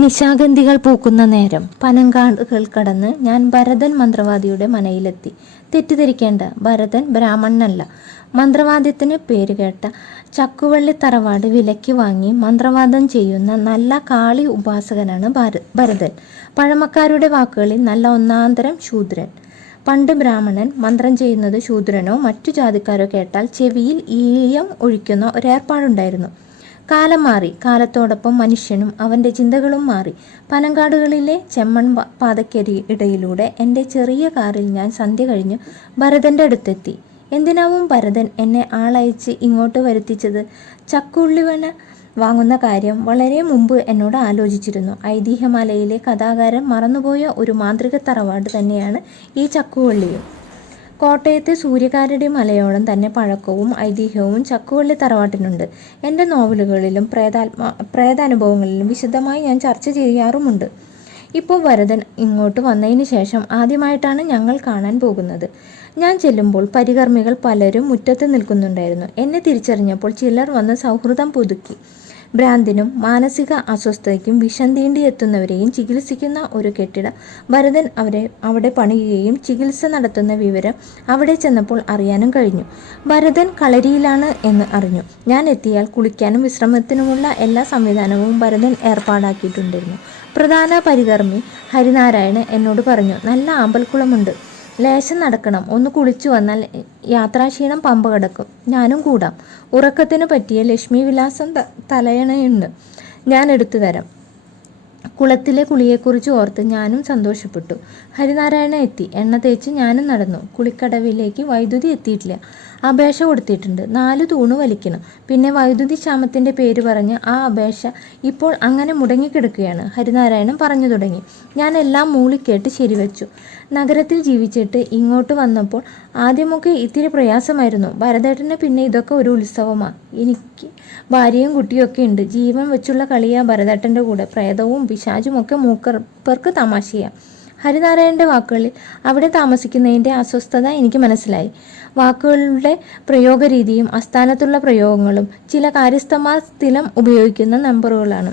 നിശാഗന്ധികൾ പൂക്കുന്ന നേരം പനങ്കാടുകൾ കടന്ന് ഞാൻ ഭരതൻ മന്ത്രവാദിയുടെ മനയിലെത്തി. തെറ്റിദ്ധരിക്കേണ്ട, ഭരതൻ ബ്രാഹ്മണനല്ല. മന്ത്രവാദ്യത്തിന് പേരുകേട്ട ചക്കുവള്ളി തറവാട് വിലയ്ക്ക് വാങ്ങി മന്ത്രവാദം ചെയ്യുന്ന നല്ല കാളി ഉപാസകനാണ് ഭരതൻ. പഴമക്കാരുടെ വാക്കുകളിൽ നല്ല ഒന്നാന്തരം ശൂദ്രൻ. പണ്ട് ബ്രാഹ്മണൻ മന്ത്രം ചെയ്യുന്നത് ശൂദ്രനോ മറ്റു ജാതിക്കാരോ കേട്ടാൽ ചെവിയിൽ ഈയം ഒഴിക്കുന്ന ഒരേർപ്പാടുണ്ടായിരുന്നു. കാലം മാറി. കാലത്തോടൊപ്പം മനുഷ്യനും അവൻ്റെ ചിന്തകളും മാറി. പനങ്കാടുകളിലെ ചെമ്മൺ പാതയ്ക്കരിടയിലൂടെ എൻ്റെ ചെറിയ കാറിൽ ഞാൻ സന്ധ്യ കഴിഞ്ഞ് ഭരതൻ്റെ അടുത്തെത്തി. എന്തിനാവും ഭരതൻ എന്നെ ആളയച്ച് ഇങ്ങോട്ട് വരുത്തിച്ചത്? ചക്കുള്ളിവന വാങ്ങുന്ന കാര്യം വളരെ മുമ്പ് എന്നോട് ആലോചിച്ചിരുന്നു. ഐതിഹ്യമലയിലെ കഥാകാരൻ മറന്നുപോയ ഒരു മാന്ത്രിക തറവാട് തന്നെയാണ് ഈ ചക്കുവള്ളിയും. കോട്ടയത്തെ സൂര്യകാരുടെ മലയോളം തന്നെ പഴക്കവും ഐതിഹ്യവും ചക്കുവള്ളി തറവാട്ടിനുണ്ട്. എൻ്റെ നോവലുകളിലും പ്രേതാനുഭവങ്ങളിലും വിശദമായി ഞാൻ ചർച്ച ചെയ്യാറുമുണ്ട്. ഇപ്പോൾ ഭരതൻ ഇങ്ങോട്ട് വന്നതിന് ശേഷം ആദ്യമായിട്ടാണ് ഞങ്ങൾ കാണാൻ പോകുന്നത്. ഞാൻ ചെല്ലുമ്പോൾ പരികർമ്മികൾ പലരും മുറ്റത്ത് നിൽക്കുന്നുണ്ടായിരുന്നു. എന്നെ തിരിച്ചറിഞ്ഞപ്പോൾ ചിലർ വന്ന് സൗഹൃദം പുതുക്കി. ഭ്രാന്തിനും മാനസിക അസ്വസ്ഥതയ്ക്കും വിഷം തീണ്ടി എത്തുന്നവരെയും ചികിത്സിക്കുന്ന ഒരു കെട്ടിടം ഭരതൻ അവിടെ പണിയുകയും ചികിത്സ നടത്തുന്ന വിവരം അവിടെ ചെന്നപ്പോൾ അറിയാനും കഴിഞ്ഞു. ഭരതൻ കളരിയിലാണ് എന്ന് അറിഞ്ഞു. ഞാൻ എത്തിയാൽ കുളിക്കാനും വിശ്രമത്തിനുമുള്ള എല്ലാ സംവിധാനവും ഭരതൻ ഏർപ്പാടാക്കിയിട്ടുണ്ടായിരുന്നു. പ്രധാന പരികർമ്മി ഹരിനാരായണൻ എന്നോട് പറഞ്ഞു, നല്ല ആമ്പൽക്കുളമുണ്ട്, ലേശം നടക്കണം, ഒന്ന് കുളിച്ചു വന്നാൽ യാത്രാക്ഷീണം പമ്പ കിടക്കും, ഞാനും കൂടാം. ഉറക്കത്തിന് പറ്റിയ ലക്ഷ്മി വിലാസം തലയണയുണ്ട്, ഞാൻ എടുത്തു തരാം. കുളത്തിലെ കുളിയെക്കുറിച്ച് ഓർത്ത് ഞാനും സന്തോഷപ്പെട്ടു. ഹരിനാരായണ എത്തി. എണ്ണ തേച്ച് ഞാനും നടന്നു. കുളിക്കടവിലേക്ക് വൈദ്യുതി എത്തിയിട്ടില്ല. അപേക്ഷ കൊടുത്തിട്ടുണ്ട്. 4 തൂണ് വലിക്കണം. പിന്നെ വൈദ്യുതി ക്ഷാമത്തിൻ്റെ പേര് പറഞ്ഞ് ആ അപേക്ഷ ഇപ്പോൾ അങ്ങനെ മുടങ്ങിക്കിടക്കുകയാണ്. ഹരിനാരായണൻ പറഞ്ഞു തുടങ്ങി. ഞാൻ എല്ലാം മൂളിക്കേട്ട് ശരിവെച്ചു. നഗരത്തിൽ ജീവിച്ചിട്ട് ഇങ്ങോട്ട് വന്നപ്പോൾ ആദ്യമൊക്കെ ഇത്തിരി പ്രയാസമായിരുന്നു. ഭരതേട്ടന് പിന്നെ ഇതൊക്കെ ഒരു ഉത്സവമാണ്. എനിക്ക് ഭാര്യയും കുട്ടിയൊക്കെ ഉണ്ട്. ജീവൻ വെച്ചുള്ള കളിയാ ഭരതേട്ടൻ്റെ കൂടെ. പ്രേതവും പിശാചുമൊക്കെ മൂക്കർക്ക് തമാശയാണ്. ഹരിനാരായണൻ്റെ വാക്കുകളിൽ അവിടെ താമസിക്കുന്നതിൻ്റെ അസ്വസ്ഥത എനിക്ക് മനസ്സിലായി. വാക്കുകളുടെ പ്രയോഗരീതിയും അസ്ഥാനത്തുള്ള പ്രയോഗങ്ങളും ചില കാര്യസ്ഥന്മാർ സ്ഥിരം ഉപയോഗിക്കുന്ന നമ്പറുകളാണ്.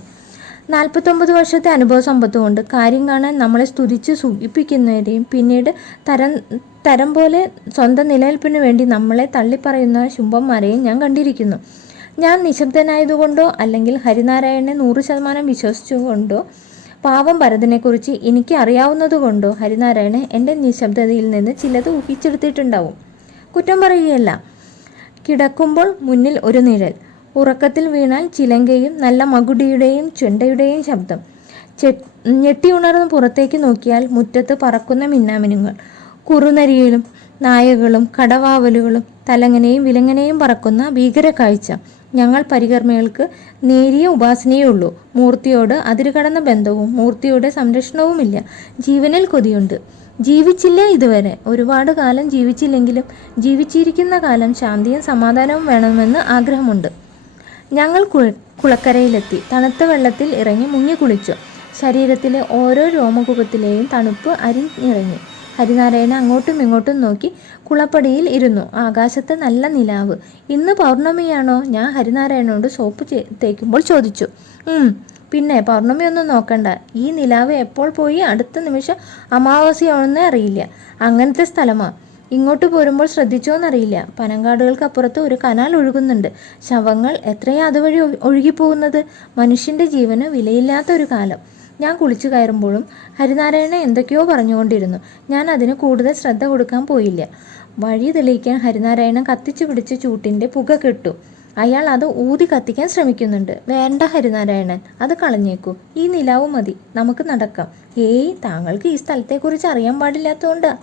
49 വർഷത്തെ അനുഭവ സമ്പത്ത് കൊണ്ട് കാര്യം കാണാൻ നമ്മളെ സ്തുതിച്ച് സുഖിപ്പിക്കുന്നവരെയും പിന്നീട് തരം പോലെ സ്വന്തം നിലനിൽപ്പിനു വേണ്ടി നമ്മളെ തള്ളിപ്പറയുന്ന ശുംഭന്മാരെയും ഞാൻ കണ്ടിരിക്കുന്നു. ഞാൻ നിശബ്ദനായതുകൊണ്ടോ അല്ലെങ്കിൽ ഹരിനാരായണനെ 100% വിശ്വസിച്ചുകൊണ്ടോ പാവം ഭരതനെക്കുറിച്ച് എനിക്ക് അറിയാവുന്നതുകൊണ്ടോ ഹരിനാരായണൻ എൻ്റെ നിശബ്ദതയിൽ നിന്ന് ചിലത് ഊഹിച്ചെടുത്തിട്ടുണ്ടാവും. കുറ്റം പറയുകയല്ല. കിടക്കുമ്പോൾ മുന്നിൽ ഒരു നിഴൽ, ഉറക്കത്തിൽ വീണാൽ ചിലങ്കയും നല്ല മകുടിയുടെയും ചെണ്ടയുടെയും ശബ്ദം. ഞെട്ടി ഉണർന്ന് പുറത്തേക്ക് നോക്കിയാൽ മുറ്റത്ത് പറക്കുന്ന മിന്നാമിനുങ്ങൾ, കുറുനരികളും നായകളും കടവാവലുകളും തലങ്ങനെയും വിലങ്ങനെയും പറക്കുന്ന ഭീകര കാഴ്ച. ഞങ്ങൾ പരികർമ്മികൾക്ക് നേരിയ ഉപാസനയേ ഉള്ളൂ. മൂർത്തിയോട് അതിരുകടന്ന ബന്ധവും മൂർത്തിയുടെ സംരക്ഷണവുമില്ല. ജീവനിൽ കൊതിയുണ്ട്. ജീവിച്ചില്ല ഇതുവരെ. ഒരുപാട് കാലം ജീവിച്ചില്ലെങ്കിലും ജീവിച്ചിരിക്കുന്ന കാലം ശാന്തിയും സമാധാനവും വേണമെന്ന് ആഗ്രഹമുണ്ട്. ഞങ്ങൾ കുളക്കരയിലെത്തി. തണുത്ത വെള്ളത്തിൽ ഇറങ്ങി മുങ്ങിക്കുളിച്ചു. ശരീരത്തിലെ ഓരോ രോമകൂപത്തിലെയും തണുപ്പ് അരിഞ്ഞിറങ്ങി. ഹരിനാരായണൻ അങ്ങോട്ടും ഇങ്ങോട്ടും നോക്കി കുളപ്പടിയിൽ ഇരുന്നു. ആകാശത്ത് നല്ല നിലാവ്. ഇന്ന് പൗർണമിയാണോ? ഞാൻ ഹരിനാരായണനോട് സോപ്പ് തേക്കുമ്പോൾ ചോദിച്ചു. പിന്നെ പൗർണമിയൊന്നും നോക്കണ്ട. ഈ നിലാവ് എപ്പോൾ പോയി അടുത്ത നിമിഷം അമാവാസ്യയാണെന്നേ അറിയില്ല. അങ്ങനത്തെ സ്ഥലമാണ്. ഇങ്ങോട്ട് പോരുമ്പോൾ ശ്രദ്ധിച്ചോന്നറിയില്ല. പനങ്കാടുകൾക്കപ്പുറത്ത് ഒരു കനാൽ ഒഴുകുന്നുണ്ട്. ശവങ്ങൾ എത്രയാ അതുവഴി ഒഴുകിപ്പോകുന്നത്. മനുഷ്യൻ്റെ ജീവന് വിലയില്ലാത്ത ഒരു കാലം. ഞാൻ കുളിച്ചു കയറുമ്പോഴും ഹരിനാരായണൻ എന്തൊക്കെയോ പറഞ്ഞുകൊണ്ടിരുന്നു. ഞാൻ അതിന് കൂടുതൽ ശ്രദ്ധ കൊടുക്കാൻ പോയില്ല. വഴി തെളിയിക്കാൻ ഹരിനാരായണൻ കത്തിച്ചു പിടിച്ച ചൂട്ടിൻ്റെ പുക കെട്ടു. അയാൾ അത് ഊതി കത്തിക്കാൻ ശ്രമിക്കുന്നുണ്ട്. വേണ്ട ഹരിനാരായണൻ, അത് കളഞ്ഞേക്കൂ. ഈ നിലാവ് മതി, നമുക്ക് നടക്കാം. ഏയ്, താങ്കൾക്ക് ഈ സ്ഥലത്തെക്കുറിച്ച് അറിയാൻ പാടില്ലാത്തതുകൊണ്ടാ.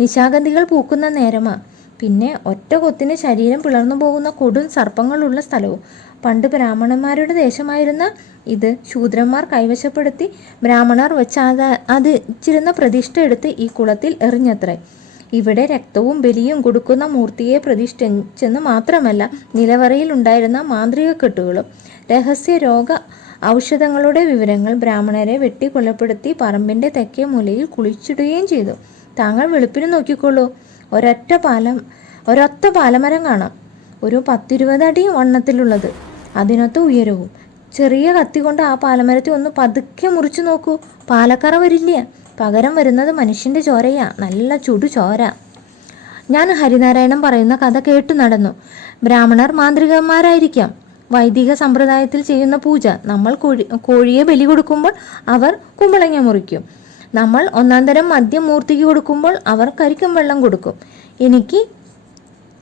നിശാഗന്ധികൾ പൂക്കുന്ന നേരമാ. പിന്നെ ഒറ്റ കൊത്തിന് ശരീരം പിളർന്നു പോകുന്ന കൊടും സർപ്പങ്ങളുള്ള സ്ഥലവും. പണ്ട് ബ്രാഹ്മണന്മാരുടെ ദേശമായിരുന്ന ഇത് ശൂദ്രന്മാർ കൈവശപ്പെടുത്തി ബ്രാഹ്മണർ വെച്ച് അതിച്ചിരുന്ന പ്രതിഷ്ഠ എടുത്ത് ഈ കുളത്തിൽ എറിഞ്ഞത്രേ. ഇവിടെ രക്തവും ബലിയും കൊടുക്കുന്ന മൂർത്തിയെ പ്രതിഷ്ഠിച്ചെന്ന് മാത്രമല്ല, നിലവറയിൽ ഉണ്ടായിരുന്ന മാന്ത്രിക കെട്ടുകളും രഹസ്യ രോഗ ഔഷധങ്ങളുടെ വിവരങ്ങൾ ബ്രാഹ്മണരെ വെട്ടി കൊലപ്പെടുത്തി പറമ്പിൻ്റെ തെക്കേ മൂലയിൽ കുളിച്ചിടുകയും ചെയ്തു. താങ്കൾ വെളുപ്പിന് നോക്കിക്കോളൂ. ഒരൊറ്റ പാലമരം കാണാം, ഒരു 10-20 അടി വണ്ണത്തിലുള്ളത്, അതിനൊത്ത ഉയരവും. ചെറിയ കത്തി കൊണ്ട് ആ പാലമരത്തെ ഒന്ന് പതുക്കെ മുറിച്ചു നോക്കൂ, പാലക്കറ വരില്ല. പകരം വരുന്നത് മനുഷ്യന്റെ ചോരയാ, നല്ല ചുടു ചോര. ഞാൻ ഹരിനാരായണൻ പറയുന്ന കഥ കേട്ടു നടന്നു. ബ്രാഹ്മണർ മാന്ത്രികന്മാരായിരിക്കാം. വൈദിക സമ്പ്രദായത്തിൽ ചെയ്യുന്ന പൂജ, നമ്മൾ കോഴിയെ ബലി കൊടുക്കുമ്പോൾ അവർ കുമ്പളങ്ങ മുറിക്കും. നമ്മൾ ഒന്നാം തരം മദ്യം മൂർത്തിക്ക് കൊടുക്കുമ്പോൾ അവർ കരിക്കും വെള്ളം കൊടുക്കും. എനിക്ക്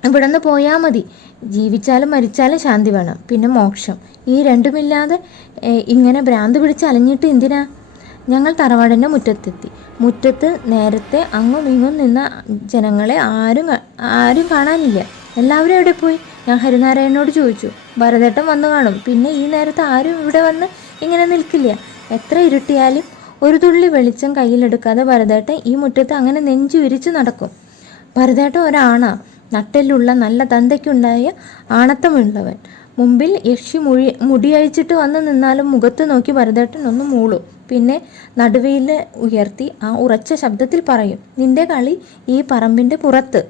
ഇവിടുന്ന് പോയാൽ മതി. ജീവിച്ചാലും മരിച്ചാലും ശാന്തി വേണം, പിന്നെ മോക്ഷം. ഈ രണ്ടുമില്ലാതെ ഇങ്ങനെ ഭ്രാന്ത് പിടിച്ച് അലഞ്ഞിട്ട് എന്തിനാ? ഞങ്ങൾ തറവാടിൻ്റെ മുറ്റത്തെത്തി. മുറ്റത്ത് നേരത്തെ അങ്ങും ഇങ്ങും നിന്ന ജനങ്ങളെ ആരും കാണാനില്ല. എല്ലാവരും എവിടെ പോയി? ഞാൻ ഹരിനാരായണനോട് ചോദിച്ചു. ഭരതേട്ടൻ വന്നു കാണും, പിന്നെ ഈ നേരത്തെ ആരും ഇവിടെ വന്ന് ഇങ്ങനെ നിൽക്കില്ല. എത്ര ഇരുട്ടിയാലും ഒരു തുള്ളി വെളിച്ചം കയ്യിലെടുക്കാതെ ഭരതേട്ടൻ ഈ മുറ്റത്ത് അങ്ങനെ നെഞ്ചു വിരിച്ചു നടക്കും. ഭരതേട്ടൻ ഒരാണാ, നട്ടെല്ലുള്ള നല്ല തന്തയ്ക്കുണ്ടായ ആണത്തമുള്ളവൻ. മുമ്പിൽ യക്ഷി മുടിയഴിച്ചിട്ട് വന്ന് നിന്നാലും മുഖത്ത് നോക്കി ഭരതേട്ടൻ ഒന്ന് മൂളും. പിന്നെ നടുവയിൽ ഉയർത്തി ആ ഉറച്ച ശബ്ദത്തിൽ പറയും, നിന്റെ കളി ഈ പറമ്പിൻ്റെ പുറത്ത്.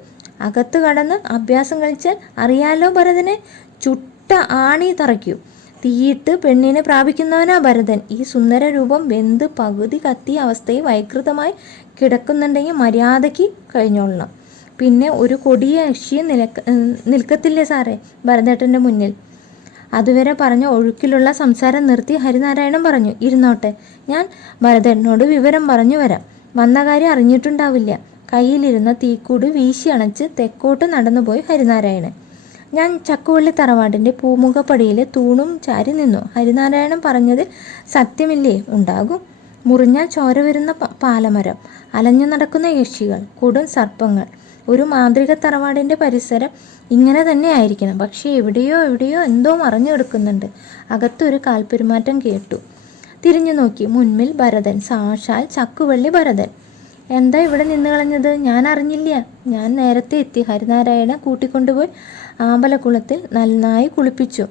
അകത്ത് കടന്ന് അഭ്യാസം കളിച്ചാൽ അറിയാലോ ഭരതനെ, ചുട്ട ആണി തറയ്ക്കൂ. തീയിട്ട് പെണ്ണിനെ പ്രാപിക്കുന്നവനാ ഭരതൻ. ഈ സുന്ദര രൂപം വെന്ത് പകുതി കത്തിയ അവസ്ഥയിൽ വൈകൃതമായി കിടക്കുന്നുണ്ടെങ്കിൽ മര്യാദയ്ക്ക് കഴിഞ്ഞോളണം. പിന്നെ ഒരു കൊടിയ യക്ഷിയെ നിൽക്കത്തില്ലേ സാറേ ഭരതേട്ടൻ്റെ മുന്നിൽ. അതുവരെ പറഞ്ഞ ഒഴുക്കിലുള്ള സംസാരം നിർത്തി ഹരിനാരായണൻ പറഞ്ഞു, ഇരുന്നോട്ടെ, ഞാൻ ഭരതേട്ടനോട് വിവരം പറഞ്ഞു വരാം. വന്ന കാര്യം അറിഞ്ഞിട്ടുണ്ടാവില്ല. കയ്യിലിരുന്ന തീക്കൂട് വീശി അണച്ച് തെക്കോട്ട് നടന്നുപോയി ഹരിനാരായണൻ. ഞാൻ ചക്കുവള്ളി തറവാടിൻ്റെ പൂമുഖപ്പടിയിൽ തൂണും ചാരി നിന്നു. ഹരിനാരായണൻ പറഞ്ഞതിൽ സത്യമില്ലേ? ഉണ്ടാകും. മുറിഞ്ഞാൽ ചോര വരുന്ന പാലമരം, അലഞ്ഞു നടക്കുന്ന യക്ഷികൾ, കൊടും സർപ്പങ്ങൾ. ഒരു മാന്ത്രിക തറവാടിൻ്റെ പരിസരം ഇങ്ങനെ തന്നെ ആയിരിക്കണം. പക്ഷേ എവിടെയോ എന്തോ മറഞ്ഞു കിടക്കുന്നുണ്ട്. അകത്തൊരു കാൽപ്പെരുമാറ്റം കേട്ടു. തിരിഞ്ഞു നോക്കി. മുൻപിൽ ഭരതൻ, സാക്ഷാൽ ചക്കുവള്ളി ഭരതൻ. എന്താ ഇവിടെ നിന്ന് കളഞ്ഞത്? ഞാൻ അറിഞ്ഞില്ല. ഞാൻ നേരത്തെ എത്തി. ഹരിനാരായണൻ കൂട്ടിക്കൊണ്ടുപോയി ആമ്പലക്കുളത്തിൽ നന്നായി കുളിപ്പിച്ചു.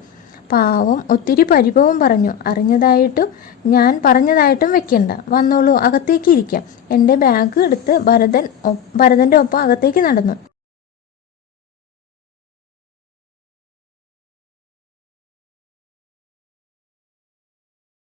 പാവം ഒത്തിരി പരിഭവം പറഞ്ഞു. അറിഞ്ഞതായിട്ടും ഞാൻ പറഞ്ഞതായിട്ടും വെക്കണ്ട, വന്നോളൂ, അകത്തേക്ക് ഇരിക്കാം. എൻ്റെ ബാഗ് എടുത്ത് ഭരതൻ്റെ ഒപ്പം അകത്തേക്ക് നടന്നു.